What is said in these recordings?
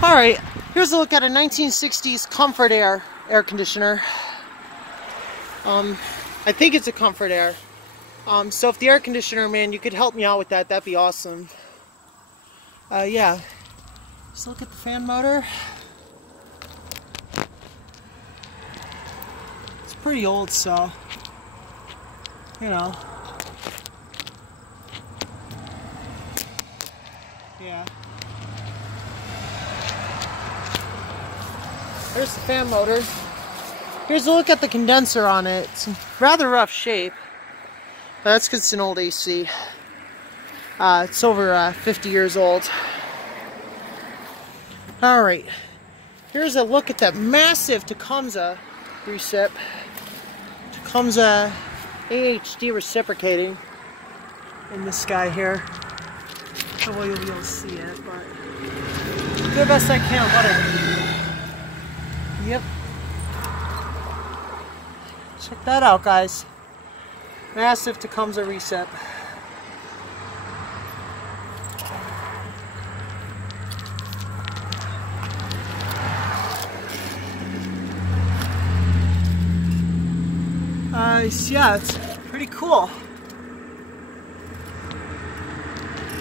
Alright, here's a look at a 1960s Comfortaire air conditioner. I think it's a Comfortaire. So if the air conditioner man, you could help me out with that, that'd be awesome. Yeah. Just look at the fan motor. It's pretty old, so, you know. Yeah. There's the fan motor. Here's a look at the condenser on it. It's in rather rough shape. But that's because it's an old AC. It's over 50 years old. Alright. Here's a look at that massive Tecumseh recip. Tecumseh AH reciprocating in this guy here. I don't know if you'll be able to see it, but do the best I can about it. Yep. Check that out, guys. Massive Tecumseh recip. Yeah, it's pretty cool.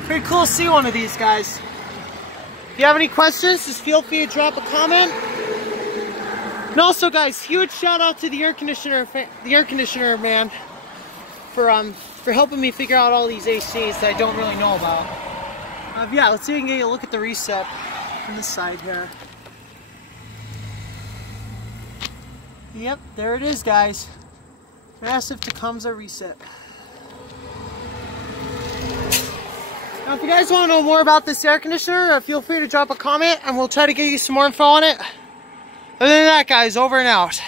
Pretty cool to see one of these guys. If you have any questions, just feel free to drop a comment. And also, guys, huge shout out to the air conditioner man for helping me figure out all these ACs that I don't really know about. Yeah, let's see if we can get a look at the recip on this side here. Yep, there it is, guys. Massive Tecumseh recip. Now, if you guys want to know more about this air conditioner, feel free to drop a comment and we'll try to get you some more info on it. Other than that, guys, over and out.